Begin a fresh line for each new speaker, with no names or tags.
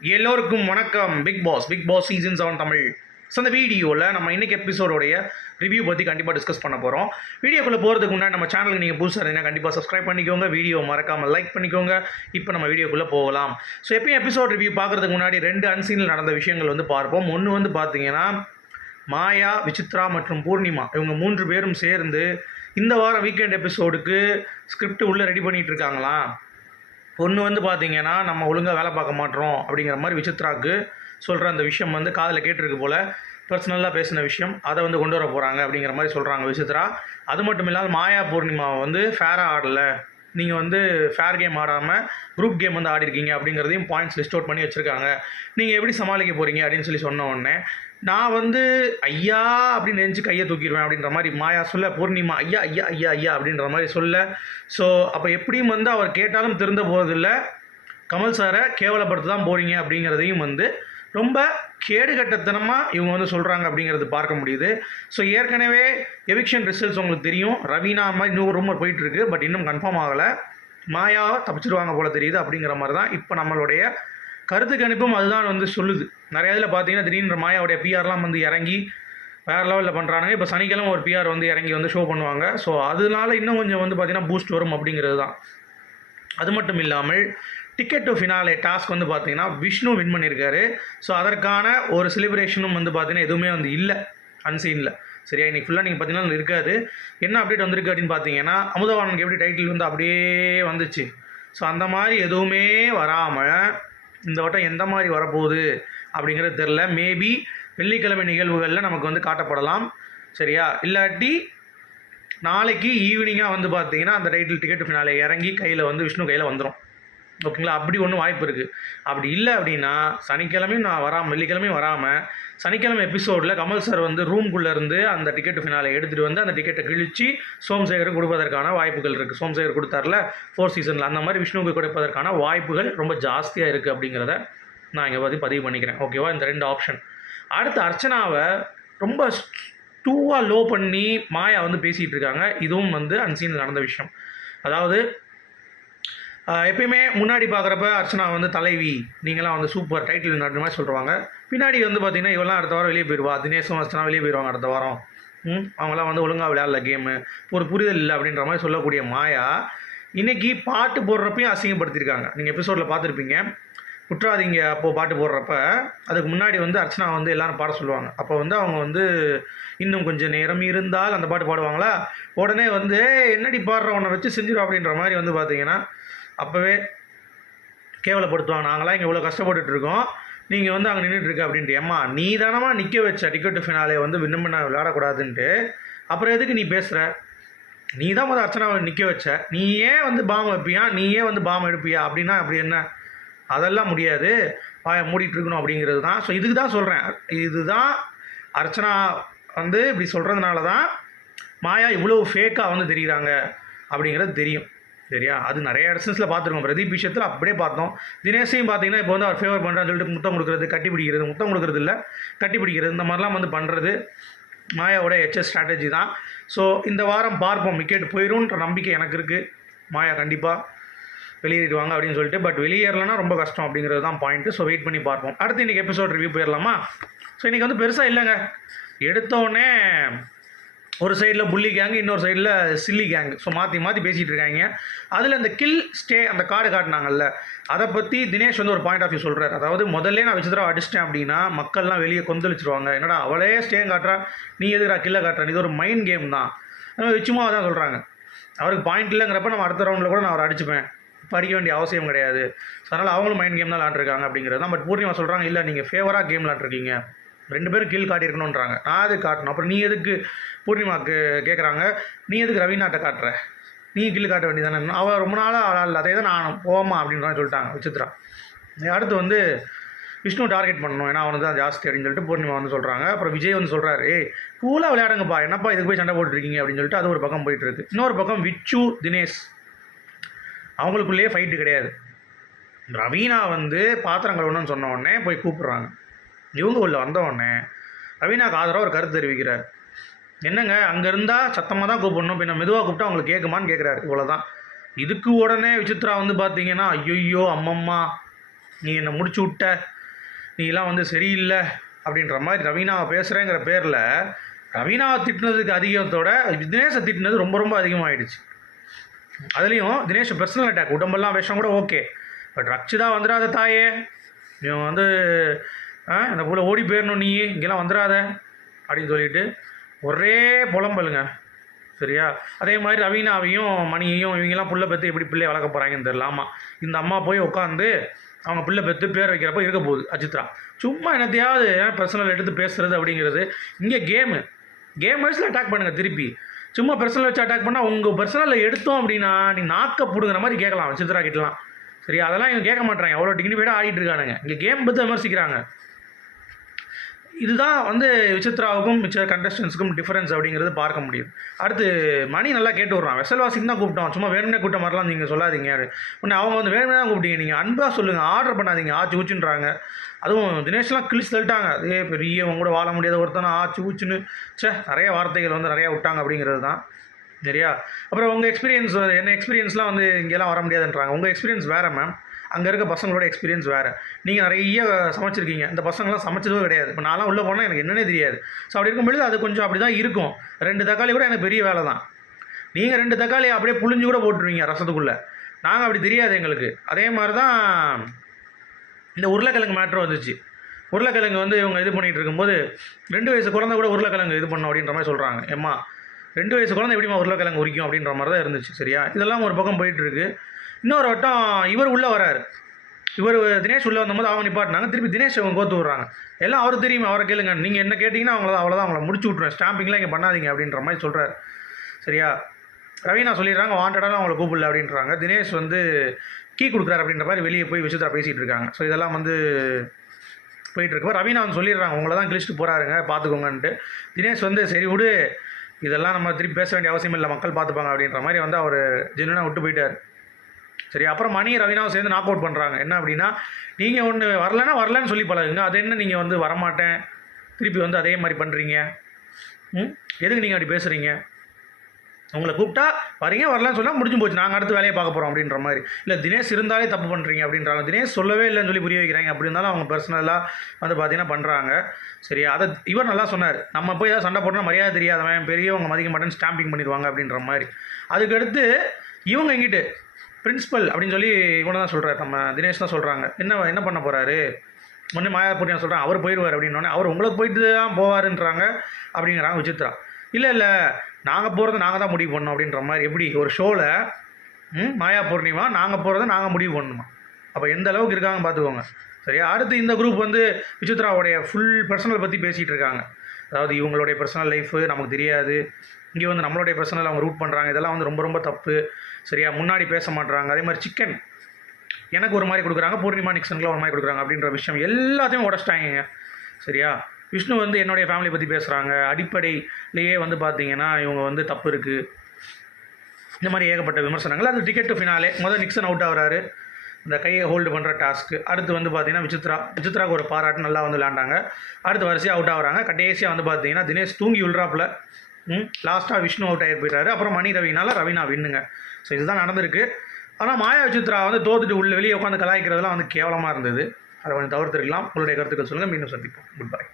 எல்லோருக்கும் வணக்கம். Bigg Boss Bigg Boss season seven Tamil. So அந்த வீடியோவில் நம்ம இன்னைக்கு எபிசோடோடைய ரிவ்யூ பற்றி கண்டிப்பாக டிஸ்கஸ் பண்ண போகிறோம் வீடியோக்குள்ளே போகிறதுக்கு முன்னாடி நம்ம சேனலுக்கு நீங்கள் புதுசாக இருந்தீங்கன்னா கண்டிப்பாக சப்ஸ்கிரைப் பண்ணிக்கோங்க. வீடியோ மறக்காமல் லைக் பண்ணிக்கோங்க. இப்போ நம்ம வீடியோக்குள்ளே போகலாம். ஸோ எப்பயும் எபிசோட் ரிவ்யூ பார்க்குறதுக்கு முன்னாடி ரெண்டு அன்சீனில் நடந்த விஷயங்கள் வந்து பார்ப்போம். ஒன்று வந்து பார்த்தீங்கன்னா மாயா விசித்ரா மற்றும் பூர்ணிமா. இவங்க மூன்று பேரும் சேர்ந்து இந்த வாரம் வீக்கெண்ட் எபிசோடுக்கு ஸ்கிரிப்ட் உள்ளே ரெடி பண்ணிகிட்டு இருக்காங்களாம். ஒன்று வந்து பார்த்தீங்கன்னா நம்ம ஒழுங்காக வேலை பார்க்க மாட்டோம் அப்படிங்கிற மாதிரி விசித்ராக்கு சொல்கிற அந்த விஷயம் வந்து காதில் கேட்டிருக்கு போல் பர்சனலாக பேசின விஷயம் அதை வந்து கொண்டு வர போகிறாங்க அப்படிங்கிற மாதிரி சொல்கிறாங்க விசித்ரா அது மட்டும் இல்லாமல் மாயா பூர்ணிமாவை வந்து ஃபேராக ஆடலை. நீங்கள் வந்து ஃபேர் கேம் ஆடாமல் குரூப் கேம் வந்து ஆடிருக்கீங்க அப்படிங்கிறதையும் பாயிண்ட்ஸ் லிஸ்ட் அவுட் பண்ணி வச்சுருக்காங்க. நீங்கள் எப்படி சமாளிக்க போகிறீங்க அப்படின்னு சொல்லி சொன்ன உடனே நான் வந்து ஐயா அப்படின்னு நினச்சி கையை தூக்கிடுவேன் அப்படின்ற மாதிரி மாயா சொல்ல பூர்ணிமா ஐயா ஐயா ஐயா ஐயா அப்படின்ற மாதிரி சொல்ல. ஸோ அப்போ எப்படியும் வந்து அவர் கேட்டாலும் திருந்த போகிறதில்ல கமல் சாரை கேவலப்படுத்த தான் போகிறீங்க அப்படிங்கிறதையும் வந்து ரொம்ப கேடுகட்டத்தனமாக இவங்க வந்து சொல்கிறாங்க அப்படிங்கிறது பார்க்க முடியுது. ஸோ ஏற்கனவே எவிக்ஷன் ரிசல்ட்ஸ் உங்களுக்கு தெரியும். ரவீனா மாதிரி இன்னும் ரூமர் போயிட்டுருக்கு பட் இன்னும் கன்ஃபார்ம் ஆகலை. மாயா தப்பிச்சிருவாங்க போல தெரியுது அப்படிங்கிற மாதிரி தான் இப்போ நம்மளுடைய கருத்து கணிப்பும் அதுதான் வந்து சொல்லுது. நிறைய இதில் பார்த்தீங்கன்னா திடீர்னு மாயாவுடைய பிஆர்லாம் வந்து இறங்கி வேறு லெவலில் பண்ணுறாங்க இப்போ சனிக்கிழமை ஒரு பிஆர் வந்து இறங்கி வந்து ஷோ பண்ணுவாங்க. ஸோ அதனால இன்னும் கொஞ்சம் வந்து பார்த்தீங்கன்னா பூஸ்ட் வரும் அப்படிங்கிறது தான். அது மட்டும் இல்லாமல் டிக்கெட் டு ஃபினாலே டாஸ்க் வந்து பார்த்தீங்கன்னா விஷ்ணு வின் பண்ணியிருக்காரு. ஸோ அதற்கான ஒரு செலிப்ரேஷனும் வந்து பார்த்தீங்கன்னா எதுவுமே வந்து இல்லை. அன்சீனில் சரியா? இன்றைக்கி ஃபுல்லாக நீங்கள் பார்த்தீங்கன்னா இருக்காது. என்ன அப்டேட் வந்திருக்கு அப்படின்னு பார்த்தீங்கன்னா அமுதவாணனுக்கு எப்படி டைட்டில் வந்து அப்படியே வந்துச்சு. ஸோ அந்த மாதிரி எதுவுமே வராமல் இந்த வட்டம் எந்த மாதிரி வரப்போகுது அப்படிங்கிறது தெரில மேபி வெள்ளிக்கிழமை நிகழ்வுகளில் நமக்கு வந்து காட்டப்படலாம். சரியா? இல்லாட்டி நாளைக்கு ஈவினிங்காக வந்து பார்த்தீங்கன்னா அந்த டைட்டில் டிக்கெட் ஃபினாலே இறங்கி கையில் வந்து விஷ்ணு கையில் வந்துடும் ஓகேங்களா? அப்படி ஒன்றும் வாய்ப்பு இருக்குது அப்படி இல்லை அப்படின்னா சனிக்கிழமையும் நான் வராமல் வெள்ளிக்கிழமையும் வராமல் சனிக்கிழமை எபிசோடில் கமல் சார் வந்து ரூம்குள்ளே இருந்து அந்த டிக்கெட் ஃபினாலை எடுத்துகிட்டு வந்து அந்த டிக்கெட்டை கிழிச்சு சோம்சேகருக்கு கொடுப்பதற்கான வாய்ப்புகள் இருக்குது சோம்சேகர் கொடுத்தார்ல ஃபோர் சீசனில் அந்த மாதிரி விஷ்ணுவுக்கு கொடுப்பதற்கான வாய்ப்புகள் ரொம்ப ஜாஸ்தியாக இருக்குது அப்படிங்கிறத நான் இங்கே பற்றி பதிவு பண்ணிக்கிறேன். ஓகேவா இந்த ரெண்டு ஆப்ஷன் அடுத்து அர்ச்சனாவை ரொம்ப டூவாக லோ பண்ணி மாயா வந்து பேசிகிட்டு இருக்காங்க. இதுவும் வந்து அன்சீனில் நடந்த விஷயம். அதாவது எப்பயுமே முன்னாடி பார்க்குறப்ப அர்ச்சனா வந்து தலைவி நீங்களாம் வந்து சூப்பர் டைட்டில் நடுற மாதிரி சொல்லுவாங்க. பின்னாடி வந்து பார்த்தீங்கன்னா இவெல்லாம் அடுத்த வாரம் வெளியே போயிடுவா. தினேஷும் அர்ச்சனா வெளியே போயிடுவாங்க அடுத்த வாரம். ம் அவங்களாம் வந்து ஒழுங்காக விளையாடல கேமு ஒரு புரிதல் இல்லை அப்படின்ற மாதிரி சொல்லக்கூடிய மாயா இன்னைக்கு பாட்டு போடுறப்பையும் அசிங்கப்படுத்தியிருக்காங்க. நீங்கள் எபிசோடில் பார்த்துருப்பீங்க. குற்றாதீங்க அப்போது பாட்டு போடுறப்ப அதுக்கு முன்னாடி வந்து அர்ச்சனா வந்து எல்லாரும் பாட சொல்லுவாங்க. அப்போ வந்து அவங்க வந்து இன்னும் கொஞ்சம் நேரம் இருந்தால் அந்த பாட்டு பாடுவாங்களா? உடனே வந்து என்னடி பாடுற? உன்னை வச்சு செஞ்சிடும் அப்படின்ற மாதிரி வந்து பார்த்தீங்கன்னா அப்போவே கேவலப்படுத்துவாங்க நாங்களாம் இங்கே இவ்வளோ கஷ்டப்பட்டுட்டு இருக்கோம். நீங்கள் வந்து அங்கே நின்றுட்டு இருக்க அப்படின்ட்டு. ஏம்மா நீ தானமா நிற்க வச்ச டிக்கெட்டு ஃபினாலே வந்து வின்னம் பண்ண விளையாடக்கூடாதுன்ட்டு. அப்புறம் எதுக்கு நீ பேசுகிற நீ தான் முதல் அர்ச்சனாவை நிற்க வச்ச. நீ ஏன் வந்து பாம் வைப்பியா? நீ ஏன் வந்து பாம் எடுப்பியா? அப்படின்னா அப்படி என்ன? அதெல்லாம் முடியாது. வாய மூடிட்டு இருக்கணும் அப்படிங்கிறது தான். ஸோ இதுக்கு தான் சொல்கிறேன் இதுதான் அர்ச்சனா வந்து இப்படி சொல்கிறதுனால தான் மாயா இவ்வளோ ஃபேக்காக வந்து தெரிகிறாங்க அப்படிங்கிறது தெரியும். சரியா? அது நிறைய இடத்துல பார்த்துருக்கோம். பிரதீப் விஷயத்தில் அப்படியே பார்த்தோம். தினேஷையும் பார்த்தீங்கன்னா இப்போ வந்து அவர் ஃபேவர் பண்ணுறான்னு சொல்லிட்டு முத்தம் கொடுக்குறது கட்டி பிடிக்கிறது முத்தம் கொடுக்குறது இல்லை. கட்டி பிடிக்கிறது இந்த மாதிரிலாம் வந்து பண்ணுறது மாயாவோட ஹெச்எஸ் ஸ்ட்ராட்டஜி தான். ஸோ இந்த வாரம் பார்ப்போம். விக்கெட் போயிடும்ன்ற நம்பிக்கை எனக்கு இருக்குது மாயா கண்டிப்பாக வெளியேறிடுவாங்க அப்படின்னு சொல்லிட்டு பட் வெளியேறலனா ரொம்ப கஷ்டம் அப்படிங்கிறது தான் பாயிண்ட்டு ஸோ வெயிட் பண்ணி பார்ப்போம். அடுத்து இன்றைக்கி எபிசோட் ரிவ்யூ போயிடலாமா? ஸோ இன்றைக்கி வந்து பெருசாக இல்லைங்க. எடுத்தோடனே ஒரு சைடில் புள்ளி கேங்கு இன்னொரு சைடில் சில்லி கேங் ஸோ மாற்றி மாற்றி பேசிகிட்டு இருக்காங்க. அதில் அந்த கில் ஸ்டே அந்த கார்டு காட்டினாங்கல்ல அதை பற்றி தினேஷ் வந்து ஒரு பாயிண்ட் ஆஃப் வியூ சொல்கிறார் அதாவது முதல்ல நான் விசித்திரா அடிச்சிட்டேன் அப்படின்னா மக்கள்லாம் வெளியே கொந்தளிச்சிருவாங்க. என்னடா அவளே ஸ்டே காட்டுறா? நீ எதுக்குடா கில்லை காட்டுற? இது ஒரு மைண்ட் கேம் தான். சும்மா தான் சொல்கிறாங்க அவருக்கு பாயிண்ட் இல்லைங்கிறப்ப நம்ம அடுத்த ரவுண்டில் கூட நான் அவர் அடிச்சுப்பேன். படிக்க வேண்டிய அவசியம் கிடையாது. ஸோ அதனால் அவங்களும் மைண்ட் கேம் தான் விளாண்டுருக்காங்க அப்படிங்கிறது தான். பட் பூர்ணிமா சொல்கிறாங்க இல்லை நீங்கள் ஃபேவராக கேம் விளாண்டுருக்கீங்க. ரெண்டு பேரும் கீழ் காட்டியிருக்கணுன்றாங்க நான் அது காட்டணும்? அப்புறம் நீ எதுக்கு பூர்ணிமாவுக்கு கேட்குறாங்க நீ எதுக்கு ரவீனாட்ட காட்டுற? நீ கீழ் காட்ட வேண்டியதானே அவள் ரொம்ப நாளாக ஆள் அதே தான் நான் போமா அப்படின்ற சொல்லிட்டாங்க விசித்ரா. அடுத்து வந்து விஷ்ணு டார்கெட் பண்ணணும். ஏன்னா அவனுக்கு தான் ஜாஸ்தி அப்படின்னு சொல்லிட்டு பூர்ணிமா வந்து சொல்கிறாங்க அப்புறம் விஜய் வந்து சொல்கிறாரு ஏய் கூலாக விளையாடுங்கப்பா. என்னப்பா இதுக்கு போய் சண்டை போட்டுருக்கீங்க? அப்படின்னு சொல்லிட்டு அது ஒரு பக்கம் போயிட்டு இருக்கு. இன்னொரு பக்கம் விச்சு தினேஷ். அவங்களுக்குள்ளேயே ஃபைட்டு கிடையாது. ரவீனா வந்து பாத்திரம் கழுவணும்னு சொன்ன உடனே போய் கூப்பிட்றாங்க. இவங்க உள்ள வந்த உடனே ரவீனாக்கு ஆதரவாக ஒரு கருத்து தெரிவிக்கிறார். என்னங்க அங்கே இருந்தால் சத்தமாக தான் கூப்பிடணும் பின்ன மெதுவாக கூப்பிட்டா அவங்களுக்கு கேட்குமான்னு கேட்குறாரு இவ்வளோதான் இதுக்கு உடனே விசித்ரா வந்து பார்த்தீங்கன்னா ஐயோ அம்மம்மா நீ என்னை முடிச்சு விட்ட. நீலாம் வந்து சரியில்லை அப்படின்ற மாதிரி ரவீனாவை பேசுகிறேங்கிற பேரில் ரவீனாவை திட்டினதுக்கு அதிகத்தோட தினேஷை திட்டினது ரொம்ப ரொம்ப அதிகமாகிடுச்சு அதுலேயும் தினேஷ் பர்சனல் அட்டாக் உடம்பெல்லாம் விஷம் கூட ஓகே பட் ரக்ஷிதா வந்துடாத தாயே. இவன் வந்து ஆ இந்த போல் ஓடி போயிடணும் நீ இங்கெல்லாம் வந்துடாத அப்படின்னு சொல்லிட்டு ஒரே புலம்பலுங்க. சரியா? அதே மாதிரி ரவீனாவையும் மணியையும் இவங்கெல்லாம் புள்ள பெற்று எப்படி பிள்ளைய வளர்க்க போகிறாங்கன்னு தெரியலாமா இந்த அம்மா போய் உட்காந்து அவங்க பிள்ளை பெற்று பேர் வைக்கிறப்ப இருக்க போகுது. அஜித்ரா. சும்மா என்னத்தையாவது பர்சனல் எடுத்து பேசுறது அப்படிங்கிறது. இங்கே கேமு கேம் வயசில் அட்டாக் பண்ணுங்கள் திருப்பி. சும்மா பர்சனல் வச்சு அட்டாக் பண்ணால் உங்கள் பர்சனலில் எடுத்தோம் அப்படின்னா நீ நாக்க பிடுங்குற மாதிரி கேட்கலாம் சித்ரா கிட்டலாம். சரி அதெல்லாம் இவங்க கேட்க மாட்டாங்க அவ்வளோ டிகினிஃபைடாக ஆடிட்டு இருக்கானுங்க. இங்கே கேம் பற்றி விமர்சிக்கிறாங்க. இதுதான் வந்து விசித்ராவுக்கும் மிச்ச கண்டஸ்டன்ஸுக்கும் டிஃப்ரென்ஸ் அப்படிங்கிறது பார்க்க முடியும். அடுத்து மணி நல்லா கேட்டு விட்றான் வெசல்வாசிக்கு தான் கூப்பிட்டோம் சும்மா வேணும்னே கூட்ட மாதிரிலாம் நீங்கள் சொல்லாதீங்க. உடனே அவங்க வந்து வேணும்னே தான் கூப்பிட்டீங்க. நீங்கள் அன்பாக சொல்லுங்கள் ஆர்டர் பண்ணாதீங்க. ஆச்சு ஊச்சுன்றாங்க. அதுவும் தினேஷ்லாம் கிழிச்சு தள்ளிட்டாங்க. அதே பெரியவங்க கூட வாழ முடியாத ஒருத்தனை ஆச்சு ஊச்சுன்னு. சே நிறைய வார்த்தைகள் வந்து நிறையா விட்டாங்க அப்படிங்கிறது தான். சரியா? அப்புறம் உங்கள் எக்ஸ்பீரியன்ஸ் என்ன எக்ஸ்பீரியன்ஸ்லாம் வந்து இங்கெல்லாம் வர முடியாதுன்றாங்க. உங்கள் எக்ஸ்பீரியன்ஸ் வேறு மேம் அங்கே இருக்க பசங்களோட எக்ஸ்பீரியன்ஸ் வேறு. நீங்கள் நிறைய சமைச்சிருக்கீங்க. இந்த பசங்களாம் சமைச்சதும் கிடையாது. இப்போ நான்லாம் உள்ளே போனால் எனக்கு என்னன்னே தெரியாது. ஸோ அப்படி இருக்கும்பொழுது அது கொஞ்சம் அப்படி தான் இருக்கும். ரெண்டு தக்காளி கூட எனக்கு பெரிய வேலை தான். நீங்கள் ரெண்டு தக்காளி அப்படியே புளிஞ்சு கூட போட்டுருவீங்க ரசத்துக்குள்ளே. நாங்கள் அப்படி தெரியாது எங்களுக்கு. அதே மாதிரி தான் இந்த உருளைக்கிழங்கு மேட்ரு வந்துச்சு. உருளைக்கிழங்கு வந்து இவங்க இது பண்ணிகிட்டு இருக்கும்போது ரெண்டு வயசு குழந்தை கூட உருளைக்கிழங்கு இது பண்ணோம் அப்படின்ற மாதிரி சொல்கிறாங்க ஏம்மா ரெண்டு வயசு குழந்தை எப்படிமா உருளைக்கிழங்கு உரிக்கும் அப்படின்ற மாதிரி தான் இருந்துச்சு. சரியா? இதெல்லாம் ஒரு பக்கம் போயிட்டுருக்கு இன்னொரு வட்டம் இவர் உள்ளே வராரு இவர் தினேஷ் உள்ளே வந்தபோது அவங்க நிப்பாட்டினாங்க. திருப்பி தினேஷ் அவங்க கோத்து விட்றாங்க. எல்லாம் அவர் தெரியும் அவரை கேளுங்க. நீங்கள் என்ன கேட்டிங்கன்னா அவங்கள அவ்வளோதான் அவங்கள முடிச்சு விட்ருவேன் ஸ்டாம்பிங்லாம் இங்கே பண்ணாதீங்க அப்படின்ற மாதிரி சொல்கிறாரு சரியா? ரவீனா சொல்லிடுறாங்க வாண்டடாக அவங்கள கூப்பிடல அப்படின்றாங்க. தினேஷ் வந்து கீ கொடுக்குறாரு அப்படின்ற மாதிரி வெளியே போய் விஷயத்தில் பேசிகிட்டு இருக்காங்க. ஸோ இதெல்லாம் வந்து போயிட்டுருக்கு. ரவீனா வந்து சொல்லிடுறாங்க உங்களை தான் கிழிச்சிட்டு போகிறாருங்க பார்த்துக்கோங்கன்ட்டு தினேஷ் வந்து சரி விடு. இதெல்லாம் நம்ம திருப்பி பேச வேண்டிய அவசியம் இல்லை. மக்கள் பார்த்துப்பாங்க அப்படின்ற மாதிரி வந்து அவர் ஜென்வனாக விட்டு போயிட்டார். சரி அப்புறம் மணி ரவினாவும் சேர்ந்து நாக் அவுட் பண்ணுறாங்க என்ன அப்படின்னா நீங்கள் ஒன்று வரலன்னா வரலன்னு சொல்லி பழகுங்க. அது என்ன நீங்கள் வந்து வரமாட்டேன்? திருப்பி வந்து அதே மாதிரி பண்ணுறீங்க ம்? எதுக்கு நீங்கள் அப்படி பேசுகிறீங்க உங்களை கூப்பிட்டா வரீங்க வரலன்னு சொன்னால் முடிஞ்சு போச்சு. நாங்கள் அடுத்து வேலையை பார்க்க போகிறோம் அப்படின்ற மாதிரி. இல்லை தினேஷ் இருந்தாலே தப்பு பண்ணுறீங்க அப்படின்றாங்க. தினேஷ் சொல்லவே இல்லைன்னு சொல்லி புரிய வைக்கிறாங்க. அப்படி இருந்தாலும் அவங்க பர்சனலாக வந்து பார்த்தீங்கன்னா பண்ணுறாங்க சரி அதை இவர் நல்லா சொன்னார். நம்ம போய் ஏதாவது சண்டை போட்டோம்னா மரியாதை தெரியாதவன் பெரியவங்க மதிக்க மாட்டேன்னு ஸ்டாம்பிங் பண்ணிடுவாங்க அப்படின்ற மாதிரி. அதுக்கடுத்து இவங்க எங்கிட்டு? பிரின்ஸிபல் அப்படின்னு சொல்லி இவனை தான் சொல்கிறார் நம்ம தினேஷ் தான் சொல்கிறாங்க என்ன என்ன பண்ண போகிறாரு ஒன்று மாயாபுரியா சொல்கிறான் அவர் போயிடுவார் அப்படின்னோடனே அவர் உங்களுக்கு போயிட்டு தான் போவாருன்றாங்க அப்படிங்கிறாங்க விசித்ரா இல்லை இல்லை நாங்கள் போகிறத நாங்கள் தான் முடிவு பண்ணோம் அப்படின்ற மாதிரி எப்படி ஒரு ஷோவில் ம் மாயா பூர்ணிமா நாங்கள் போகிறத நாங்கள் முடிவு பண்ணணுமா? அப்போ எந்த அளவுக்கு இருக்காங்க பார்த்துக்கோங்க. சரியா? அடுத்து இந்த குரூப் வந்து விசித்ராவுடைய ஃபுல் பர்சனல் பற்றி பேசிகிட்டு இருக்காங்க. அதாவது இவங்களுடைய பர்சனல் லைஃபு நமக்கு தெரியாது. இங்கே வந்து நம்மளுடைய பர்சனல் அவங்க ரூட் பண்ணுறாங்க இதெல்லாம் வந்து ரொம்ப ரொம்ப தப்பு. சரியா? முன்னாடி பேச மாட்றாங்க. அதே மாதிரி சிக்கன் எனக்கு ஒரு மாதிரி கொடுக்குறாங்க. பூர்ணிமா நிக்சனுக்குலாம் ஒரு மாதிரி கொடுக்குறாங்க அப்படின்ற விஷயம் எல்லாத்தையும் உடச்சிட்டாங்க சரியா? விஷ்ணு வந்து என்னுடைய ஃபேமிலி பற்றி பேசுகிறாங்க அடிப்படையிலேயே வந்து பார்த்தீங்கன்னா இவங்க வந்து தப்பு இருக்குது இந்த மாதிரி ஏகப்பட்ட விமர்சனங்கள். அது டிக்கெட் ஃபினாலே முதல் நிக்சன் அவுட் ஆகிறாரு. இந்த கையை ஹோல்டு பண்ணுற டாஸ்க்கு அடுத்து வந்து பார்த்தீங்கன்னா விசித்ரா. விசித்ராவுக்கு ஒரு பாராட்டு நல்லா வந்து விளாண்டாங்க அடுத்து வரிசையாக அவுட் ஆகுறாங்க. கடைசியாக வந்து பார்த்தீங்கன்னா தினேஷ் தூங்கி விழுறாப்புல. ம் லாஸ்ட்டாக விஷ்ணு அவுட் ஆகி போயிட்டாரு. அப்புறம் மணி ரவினால ரவினா வின்னுங்க. ஸோ இதுதான் நடந்திருக்கு. ஆனால் மாயா விசித்ரா வந்து தோத்துட்டு உள்ள வெளியே உட்காந்து கலாய்க்கிறதுலாம் வந்து கேவலமாக இருந்தது. அதை கொஞ்சம் தவிர்த்துருக்கலாம். உங்களுடைய கருத்துக்கள் சொல்லுங்கள் மீண்டும் சந்திப்போம். Good bye